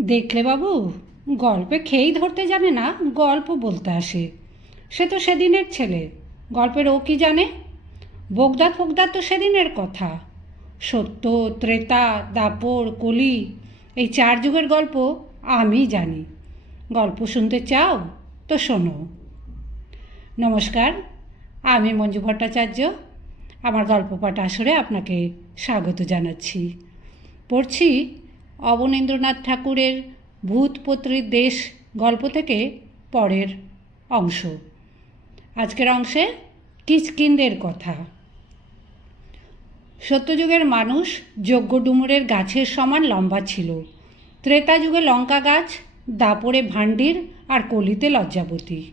দেখলে বাবু, গল্পে খেয়েই ধরতে জানে না, গল্প বলতে আসে। সে তো সেদিনের ছেলে। গল্পের ও কি জানে? বোগদা ফোগদা তো সেদিনের কথা। সত্য, ত্রেতা, দাপর, কলি, এই চার যুগের গল্প আমি জানি। গল্প শুনতে চাও তো শোনো। নমস্কার, আমি মঞ্জু ভট্টাচার্য। আমার গল্প পাঠ আসরে আপনাকে স্বাগত জানাচ্ছি। পড়ছি অবনীন্দ্রনাথ ঠাকুরের ভূতপত্রীর দেশ গল্প থেকে পরের অংশ। আজকের অংশে কিচকিনদের কথা। সত্যযুগের মানুষ যজ্ঞ ডুমুরের গাছের সমান লম্বা ছিল। ত্রেতা যুগে লঙ্কা গাছ, দাপরে ভান্ডির আর কলিতে লজ্জাবতী।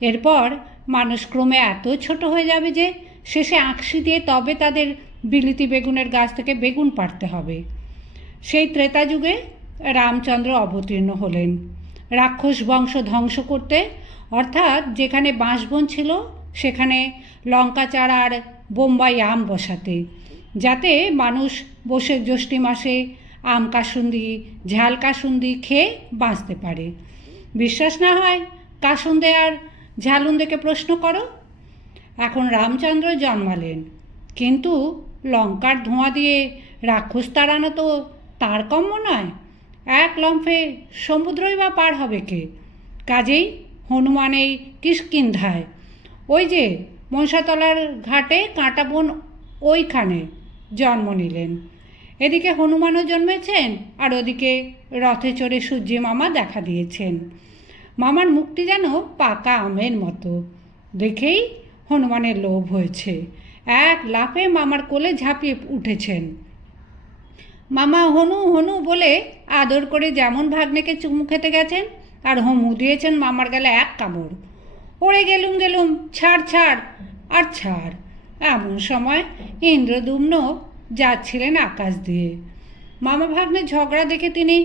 এরপর মানুষ ক্রমে এত ছোট হয়ে যাবে যে শেষে আঁকশি দিয়ে তবে তাদের বিলিতি বেগুনের গাছ থেকে বেগুন পাড়তে হবে। সেই ত্রেতা যুগে রামচন্দ্র অবতীর্ণ হলেন। রাক্ষস বংশ ধ্বংস করতে, অর্থাৎ যেখানে বাঁশবন ছিল, সেখানে লঙ্কা চারা আর বোম্বাই আম বসাতে। যাতে মানুষ বসে জ্যৈষ্ঠী মাসে আম কাসুন্দি, ঝাল কাসুন্দি খেয়ে বাঁচতে পারে। বিশ্বাস না হয় কাসুন্দে আর ঝালুন্দেকে প্রশ্ন করো? এখন রামচন্দ্র জন্মালেন। কিন্তু লঙ্কার ধোঁয়া দিয়ে রাক্ষস তাড়ানো তো তার কম্য নয়। এক লম্ফে সমুদ্রই বা পার হবে কে? কাজেই হনুমান এই কিষ্কিন্ধায় ওই যে মনসাতলার ঘাটে কাঁটা বন ওইখানে জন্ম নিলেন। এদিকে হনুমানও জন্মেছেন আর ওদিকে রথে চড়ে সূর্যি মামা দেখা দিয়েছেন। মামার মুখটি যেন পাকা আমের মতো। দেখেই হনুমানের লোভ হয়েছে। এক লাফে মামার কোলে ঝাঁপিয়ে উঠেছেন। মামা হনু হনু বলে আদর করে যেমন ভাগ্নেকে চুমু খেতে গেছেন, আর হমু দিয়েছেন মামার গেলে এক কামড়। ওড়ে গেলুম গেলুম, ছাড় ছাড়, আর ছাড়। এমন সময় ইন্দ্রদুম্ন যাচ্ছিলেন আকাশ দিয়ে। মামা ভাগ্নে ঝগড়া দেখে তিনি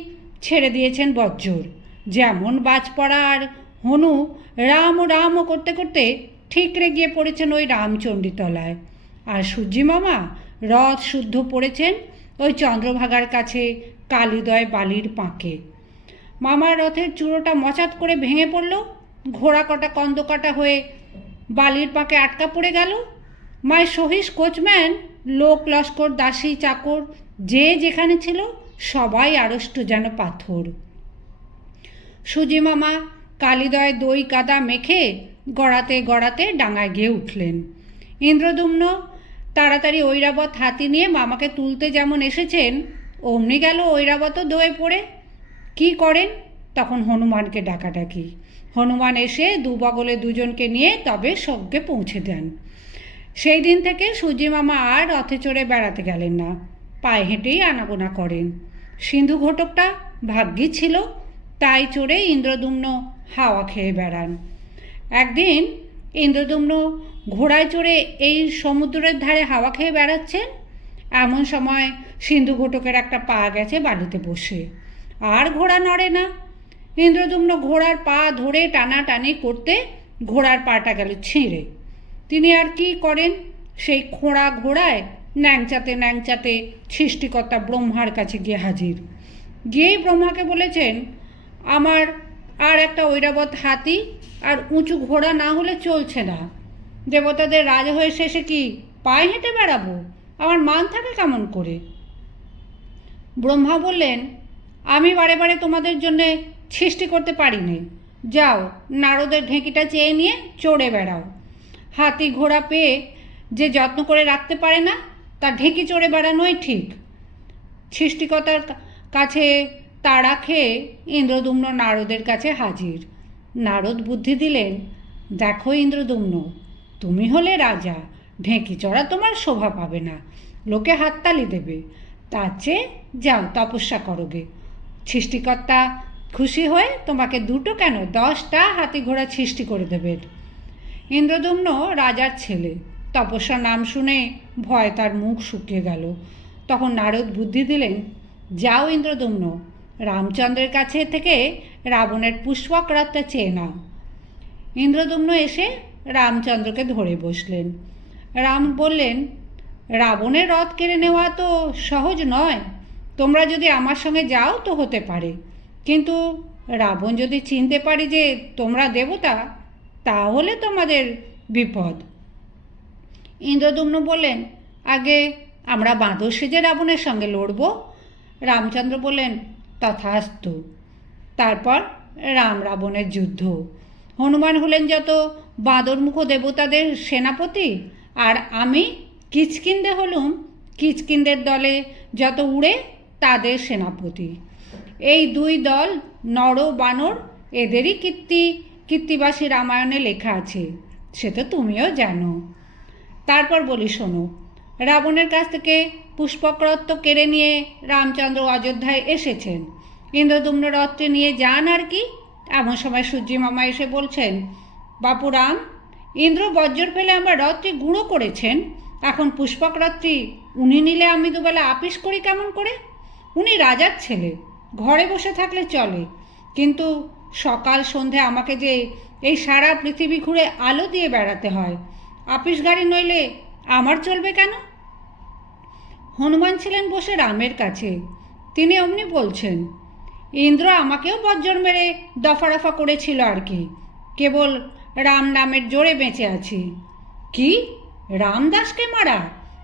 ছেড়ে দিয়েছেন বজ্জর। যেমন বাজ পড়া আর হনু রাম রাম করতে করতে ঠিকরে গিয়ে পড়েছেন ওই রামচণ্ডীতলায়। আর সূর্যি মামা রথ শুদ্ধ পড়েছেন ওই চন্দ্রভাগার কাছে কালিদয় বালির পাঁকে। মামার রথের চূড়োটা মচাত করে ভেঙে পড়ল, ঘোড়া কটা কন্দ কাটা হয়ে বালির পাঁকে আটকা পড়ে গেল। মায়ের সহিস কোচম্যান, লোক লস্কর, দাসী চাকর, যে যেখানে ছিল সবাই আড়ষ্ট যেন পাথর। সুজি মামা কালিদয় দই কাদা মেখে গড়াতে গড়াতে ডাঙায় গিয়ে উঠলেন। ইন্দ্রদুম্ন তাড়াতাড়ি ঐরাবত হাতি নিয়ে মামাকে তুলতে যেমন এসেছেন, অমনি গেল ঐরাবতও দোয়ে পড়ে। কি করেন? তখন হনুমানকে ডাকাডাকি। হনুমান এসে দু বগলে দুজনকে নিয়ে তবে সজ্ঞে পৌঁছে দেন। সেই দিন থেকে সুজি মামা আর রথে চড়ে বেড়াতে গেলেন না। পায়ে হেঁটেই আনাগোনা করেন। সিন্ধু ঘটকটা ভাগ্যি ছিল, তাই চড়ে ইন্দ্রদুম্ন হাওয়া খেয়ে বেড়ান। একদিন ইন্দ্রদুম্ন ঘোড়ায় চড়ে এই সমুদ্রের ধারে হাওয়া খেয়ে বেড়াচ্ছেন এমন সময় সিন্ধু ঘটকের একটা পা গেছে বাড়িতে বসে। আর ঘোড়া নড়ে না। ইন্দ্রদুম্ন ঘোড়ার পা ধরে টানাটানি করতে ঘোড়ার পাটা গেল ছিঁড়ে। তিনি আর কি করেন? সেই খোঁড়া ঘোড়ায় ন্যাংচাতে ন্যাংচাতে সৃষ্টিকর্তা ব্রহ্মার কাছে গিয়ে হাজির। গিয়েই ব্রহ্মাকে বলেছেন, আমার আর একটা ঐরাবত হাতি আর উঁচু ঘোড়া না হলে চলছে না। দেবতাদের রাজা হয়ে শেষে কি পায়ে হেঁটে বেড়াবো? আমার মান থাকে কেমন করে? ব্রহ্মা বললেন, আমি বারে বারে তোমাদের জন্যে সৃষ্টি করতে পারিনি। যাও, নারদের ঢেঁকিটা চেয়ে নিয়ে চড়ে বেড়াও। হাতি ঘোড়া পেয়ে যে যত্ন করে রাখতে পারে না তার ঢেঁকি চড়ে বেড়ানোই ঠিক। সৃষ্টিকতার কাছে তাড়া খেয়ে ইন্দ্রদুম্ন নারদের কাছে হাজির। নারদ বুদ্ধি দিলেন, দেখো ইন্দ্রদুম্ন তুমি হলে রাজা, ঢেঁকি চড়া তোমার শোভা পাবে না। লোকে হাততালি দেবে, তার চেয়ে যাও তপস্যা করোগে। সৃষ্টিকর্তা খুশি হয়ে তোমাকে দুটো কেন দশটা হাতি ঘোড়া সৃষ্টি করে দেবেন ইন্দ্রদুম্ন রাজার ছেলে। তপস্যা নাম শুনে ভয় তার মুখ শুকিয়ে গেল। তখন নারদ বুদ্ধি দিলেন, যাও ইন্দ্রদুম্ন, রামচন্দ্রের কাছে থেকে রাবণের পুষ্পক রাতটা চেয়ে নাও। ইন্দ্রদুম্ন এসে রামচন্দ্রকে ধরে বসলেন। রাম বললেন, রাবণের রথ কেড়ে নেওয়া তো সহজ নয়। তোমরা যদি আমার সঙ্গে যাও তো হতে পারে। কিন্তু রাবণ যদি চিনতে পারি যে তোমরা দেবতা, তাহলে তোমাদের বিপদ। ইন্দ্রদুম্ন বললেন, আগে আমরা বাঁদর সেজে রাবণের সঙ্গে লড়ব। রামচন্দ্র বললেন, তথাস্তু। তারপর রাম রাবণের যুদ্ধ। হনুমান হলেন যত বাঁদরমুখ দেবতাদের সেনাপতি, আর আমি কিচকিন্দে হলুম। কিচকিন্দের দলে যত উড়ে তাদের সেনাপতি। এই দুই দল নর বানর, এদেরই কীর্তি। কীর্তিবাসী রামায়ণে লেখা আছে, সে তো তুমিও জানো। তারপর বলি শোনো, রাবণের কাছ থেকে পুষ্পকরত্ব কেড়ে নিয়ে রামচন্দ্র অযোধ্যায় এসেছেন। ইন্দ্রদুম্ন রথটি নিয়ে যান আর কি? এমন সময় সূর্যি মামা এসে বলছেন, বাপু রাম, ইন্দ্র বজ্র ফেলে আমার রথটি গুঁড়ো করেছেন, এখন পুষ্পক রথটি উনি নিলে আমি দুবেলা আপিস করি কেমন করে? উনি রাজার ছেলে, ঘরে বসে থাকলে চলে, কিন্তু সকাল সন্ধে আমাকে যে এই সারা পৃথিবী ঘুরে আলো দিয়ে বেড়াতে হয়, আপিস গাড়ি নইলে আমার চলবে কেন? হনুমান ছিলেন বসে রামের কাছে, তিনি অমনি বলছেন ইন্দ্র আমাকেও বজ্জর মেরে দফা রফা করেছিল আর কি। কেবল রাম নামের জোরে বেঁচে আছি। কি? রামদাসকে মারা?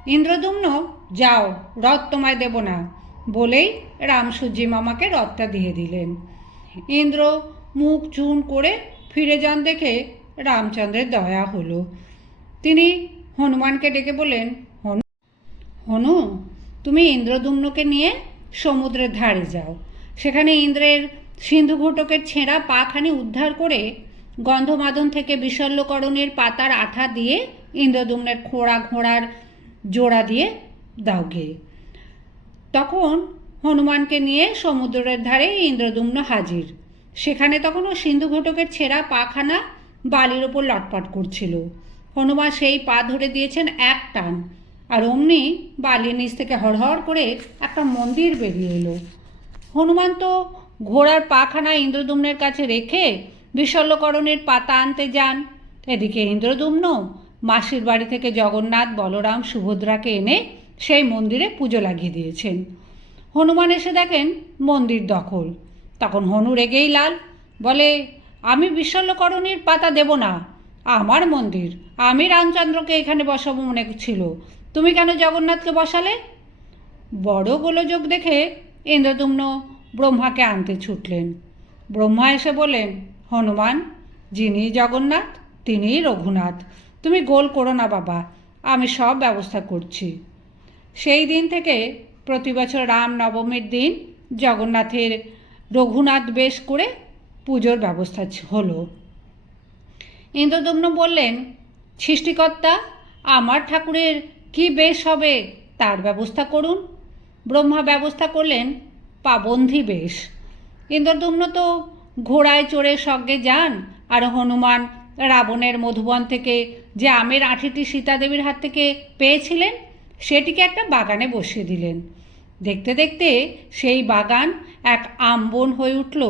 ইন্দ্রদুম্ন, যাও, রথ তোমায় দেব না। বলেই রাম সূর্যি মামাকে রথটা দিয়ে দিলেন। ইন্দ্র মুখ চুন করে ফিরে যান দেখে রামচন্দ্রের দয়া হলো। তিনি হনুমানকে ডেকে বলেন হনু হনু, তুমি ইন্দ্রদুম্নকে নিয়ে সমুদ্রের ধারে যাও। সেখানে ইন্দ্রের সিন্ধু ঘটকের ছেঁড়া পাখানি উদ্ধার করে গন্ধমাদন থেকে বিশল্যকরণের পাতার আঠা দিয়ে ইন্দ্রদুম্নের খোড়া ঘোড়ার জোড়া দিয়ে গে তখন হনুমানকে নিয়ে সমুদ্রের ধারে ইন্দ্রদুম্ন হাজির। সেখানে তখন ও সিন্ধু ঘটকের ছেঁড়া পাখানা বালির ওপর লটপট করছিল। হনুমান সেই পা ধরে দিয়েছেন এক টান, আর অমনি বালির নিচ থেকে হড়হড় করে একটা মন্দির বেরিয়ে এলো। হনুমান তো ঘোড়ার পাখানা ইন্দ্রদুম্নের কাছে রেখে বিশল্যকরণের পাতা আনতে যান। এদিকে ইন্দ্রদুম্ন মাসির বাড়ি থেকে জগন্নাথ, বলরাম, সুভদ্রাকে এনে সেই মন্দিরে পুজো লাগিয়ে দিয়েছেন। হনুমান এসে দেখেন মন্দির দখল। তখন হনু রেগেই লাল, বলে, আমি বিশল্যকরণীর পাতা দেব না। আমার মন্দির। আমি রামচন্দ্রকে এখানে বসাবো মনে ছিল। তুমি কেন জগন্নাথকে বসালে? বড় গোলযোগ দেখে ইন্দ্রদুম্ন ব্রহ্মাকে আনতে ছুটলেন। ব্রহ্মা এসে বলেন হনুমান, যিনি জগন্নাথ, তিনিই রঘুনাথ। তুমি গোল করো না বাবা, আমি সব ব্যবস্থা করছি। সেই দিন থেকে প্রতি বছর রাম নবমীর দিন জগন্নাথের রঘুনাথ বেশ করে পুজোর ব্যবস্থা হলো। ইন্দ্রদম্ন বললেন, সৃষ্টিকর্তা, আমার ঠাকুরের কি বেশ হবে তার ব্যবস্থা করুন। ব্রহ্মা ব্যবস্থা করলেন, পাবন্ধি বেশ। ইন্দ্রদম্ন তো ঘোড়ায় চড়ে সঙ্গে যান, আর হনুমান রাবণের মধুবন থেকে যে আমের আঠিটি সীতাদেবীর হাত থেকে পেয়েছিলেন, সেটিকে একটা বাগানে বসিয়ে দিলেন। দেখতে দেখতে সেই বাগান এক আম বন হয়ে উঠল,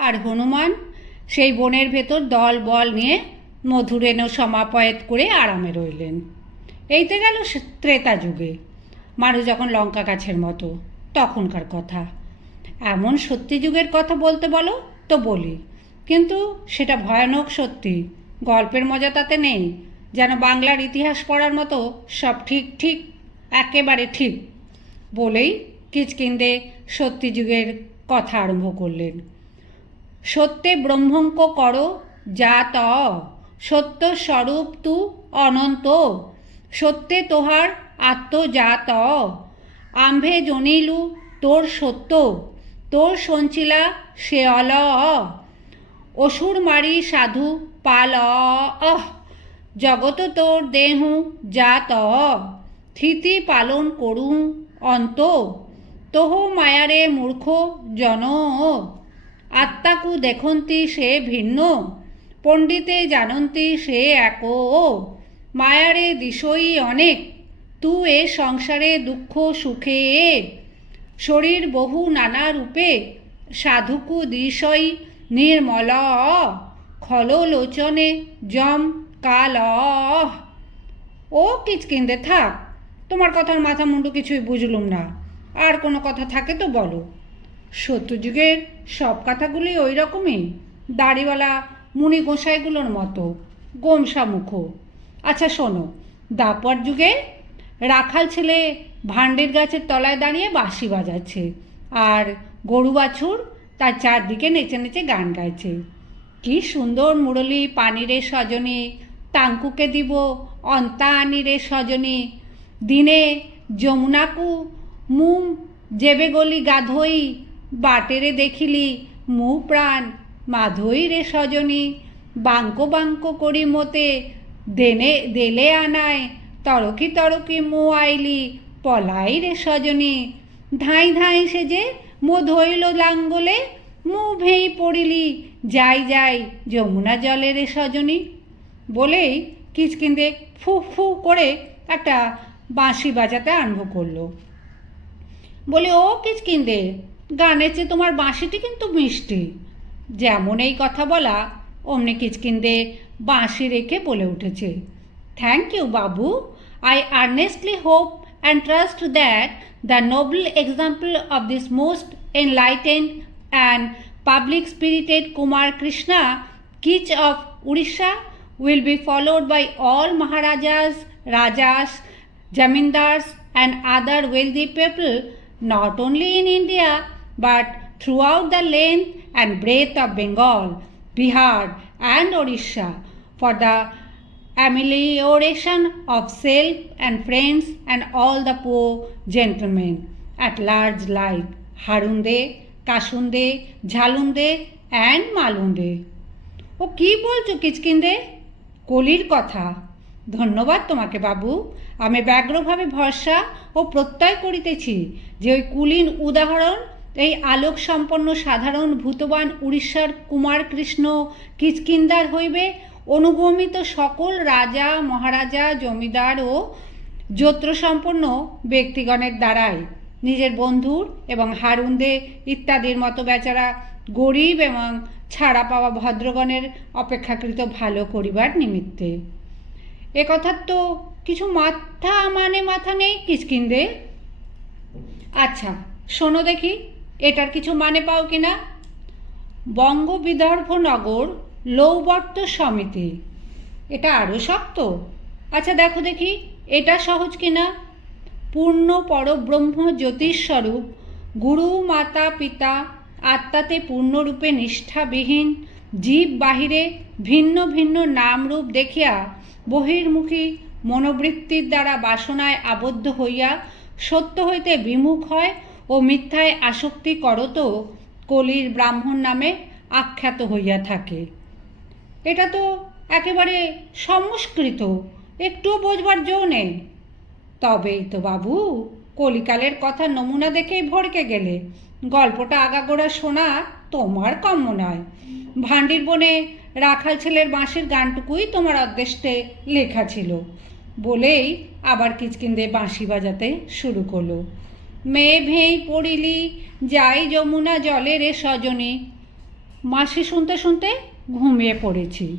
আর হনুমান সেই বনের ভেতর দল বল নিয়ে মধুরেণ সমাপয়েত করে আরামে রইলেন। এইতে গেল ত্রেতা যুগে। মানুষ যখন লঙ্কা গাছের মতো, তখনকার কথা। এমন সত্যি যুগের কথা বলতে বলো তো বলি। কিন্তু সেটা ভয়ানক সত্যি, গল্পের মজা তাতে নেই, যেন বাংলার ইতিহাস পড়ার মতো সব ঠিক ঠিক, একেবারে ঠিক বলেই কিচকিন্দে সত্যি যুগের কথা আরম্ভ করলেন। সত্যে ব্রহ্মঙ্ক কর যা ত, সত্য স্বরূপ তু অনন্ত, সত্যে তোহার আত্মজাত আম্ভে জনিলু, তোর সত্য, তোর সঞ্চিলা সে অল অসুর মারি সাধু পাল। অহ জগত তোর দেহু জাত। থিতি পালন করুং অন্ত। তোহ মায়ারে মূর্খ জন। আত্মাকু দেখন্তি সে ভিন্ন, পণ্ডিতে জানন্তি সে এক। মায়ারে দিশই অনেক। তু এ সংসারে দুঃখ, সুখে এ। শরীর বহু নানা রূপে, সাধুকু দিশই নির্মল। খল লোচনে জম কাল। ও কিচকিন্দে থাক, তোমার কথার মাথা মুন্ডু কিছুই বুঝলুম না। আর কোনো কথা থাকে তো বলো। সত্যযুগের সব কথাগুলি ওই রকমই, দাড়িওয়ালা মুনি গোসাইগুলোর মতো গোমসা মুখো আচ্ছা শোনো, দাপর যুগে রাখাল ছেলে ভান্ডের গাছের তলায় দাঁড়িয়ে বাঁশি বাজাচ্ছে আর গরু বাছুর তার চারদিকে নেচে নেচে গান গাইছে। কি সুন্দর মুরলি পানিরে সজনী টাঙ্কুকে দিব অন্তা আনিরে সজনী। দিনে যমুনাকু মুম যেবে গলি গাধই, বাটেরে দেখিলি মু প্রাণ মাধই রে সজনী। বাঙ্ক বাঙ্ক করি মতে দেনে, দেলে আনায় তরকি তরকি মু আইলি পলাই রে সজনী। ধাই ধাই সেজে মো ধইল লাঙ্গলে, মু ভেই পড়িলি, যাই যাই যমুনা জলে রে সজনী। বলেই কিচকিন্দে ফু ফু করে একটা বাঁশি বাজাতে আরম্ভ করল। বলে, ও কিচকিন্দে গানের চেয়ে তোমার বাঁশিটি কিন্তু মিষ্টি। যেমন এই কথা বলা, অমনি কিচকিন্দে বাঁশি রেখে বলে উঠেছে। Thank you, Babu. I earnestly hope and trust that the noble example of this most enlightened and public spirited Kumar Krishna, Kich of Odisha, will be followed by all Maharajas, Rajas, Jamindars, and other wealthy people not only in India but throughout the length and breadth of Bengal, Bihar, and Odisha for the amelioration of self and friends and all the poor gentlemen. At large like Harunde, Kashunde, Jhalunde, and Malunde. ও কি বলছো কিচকিন্দে? কলির কথা। ধন্যবাদ তোমাকে বাবু। আমি ব্যগ্রভাবে ভরসা ও প্রত্যয় করিতেছি যে ওই কুলীন উদাহরণ এই আলোক সম্পন্ন সাধারণ ভূতবান উড়িষ্যার কুমার কৃষ্ণ কিচকিন্দার হইবে অনুগমিত সকল রাজা, মহারাজা, জমিদার ও সম্পন্ন ব্যক্তিগণের দ্বারাই নিজের বন্ধুর এবং হারুন্দে ইত্যাদির মতো বেচারা গরিব এবং ছাড়া পাওয়া ভদ্রগণের অপেক্ষাকৃত ভালো করিবার নিমিত্তে। এ কথার তো কিছু মাথা মানে মাথা নেই, কিচকিন্দে। আচ্ছা শোনো দেখি, এটার কিছু মানে পাও কিনা? বঙ্গ বিদর্ভ লৌবর্ত সমিতি। এটা আরও শক্ত? আচ্ছা দেখো দেখি, এটা সহজ কিনা? পূর্ণ পরব্রহ্ম জ্যোতিষস্বরূপ গুরু, মাতা, পিতা, আত্মাতে পূর্ণরূপে নিষ্ঠাবিহীন, জীব বাহিরে ভিন্ন ভিন্ন নামরূপ দেখিয়া বহির্মুখী মনোবৃত্তির দ্বারা বাসনায় আবদ্ধ হইয়া সত্য হইতে বিমুখ হয় ও মিথ্যায় আসক্তি করত কলির ব্রাহ্মণ নামে আখ্যাত হইয়া থাকে। এটা তো একেবারে সংস্কৃত, একটুও বোঝবার জো নেই। তবেই তো বাবু, কলিকালের কথা নমুনা দেখেই ভড়কে গেলে, গল্পটা আগাগোড়া শোনা তোমার কাম্য নয়। ভান্ডির বনে রাখাল ছেলের বাঁশির গানটুকুই তোমার অদ্দেষ্টে লেখা ছিল, বলেই আবার কিচকিন্দে বাঁশি বাজাতে শুরু করল। মেয়ে ভেঁই পড়িলি, যাই যমুনা জলে রে সজনী। মাসি শুনতে শুনতে ঘুমিয়ে পড়েছি।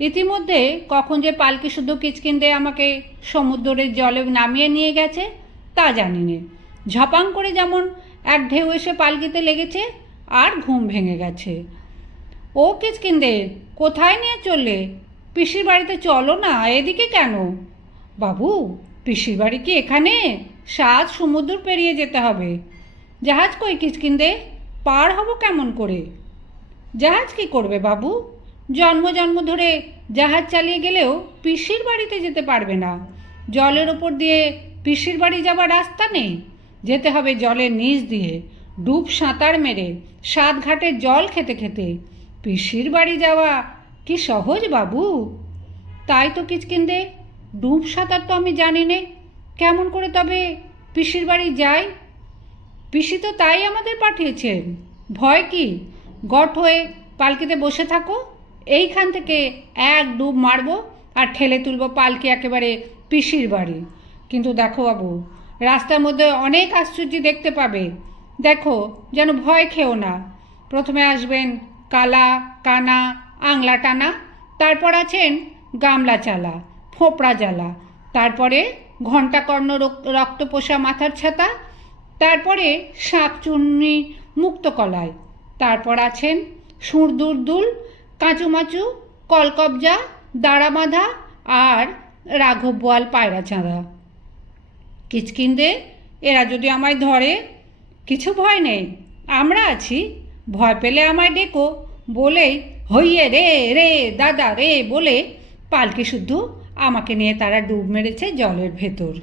ইতিমধ্যে কখন যে পালকি শুধু কিচকিন্দে আমাকে সমুদ্রের জলে নামিয়ে নিয়ে গেছে, তা জানি নে ঝপাং করে যেমন এক ঢেউ এসে পালকিতে লেগেছে, আর ঘুম ভেঙে গেছে। ও কিচকিন্দে, কোথায় নিয়ে চললে? পিসির বাড়িতে চলো না, এদিকে কেন? বাবু, পিসির বাড়ি কি এখানে? সাত সমুদ্র পেরিয়ে যেতে হবে। জাহাজ কই কিচকিন্দে? পার হব কেমন করে? জাহাজ কি করবে বাবু? জন্ম জন্ম ধরে জাহাজ চালিয়ে গেলেও পিসির বাড়িতে যেতে পারবে না। জলের ওপর দিয়ে পিসির বাড়ি যাবার রাস্তা নেই। যেতে হবে জলের নিচ দিয়ে, ডুব সাঁতার মেরে, সাত ঘাটে জল খেতে খেতে। পিসির বাড়ি যাওয়া কি সহজ বাবু? তাই তো কিচকিন্দে, ডুব সাঁতার তো আমি জানি নে। কেমন করে তবে পিসির বাড়ি যাই পিসি তো তাই আমাদের পাঠিয়েছেন। ভয় কি? গট হয়ে পালকিতে বসে থাকো। এইখান থেকে এক ডুব মারবো আর ঠেলে তুলবো পালকি একেবারে পিসির বাড়ি। কিন্তু দেখো বাবু, রাস্তার মধ্যে অনেক আশ্চর্য দেখতে পাবে। দেখো, যেন ভয় খেও না। প্রথমে আসবেন কালা, কানা, আংলা টানা, তারপর আছেন গামলা চালা, ফোপড়া জ্বালা, তারপরে ঘণ্টা কর্ণ রক্তপোষা মাথার ছাতা, তারপরে শাক চুন্নি মুক্তকলায় তারপর আছেন সুরদুরদুল কাঁচুমাচু কলকবজা, দাঁড়ামাধা আর রাঘব বোয়াল পায়রা চাঁদা। কিচকিন্দে, এরা যদি আমায় ধরে, কিছু ভয় নেই, আমরা আছি, ভয় পেলে আমায় ডেকো, বলেই হইয়ে রে রে, দাদা, রে, বলে পালকি শুদ্ধ আমাকে নিয়ে তারা ডুব মেরেছে জলের ভেতর।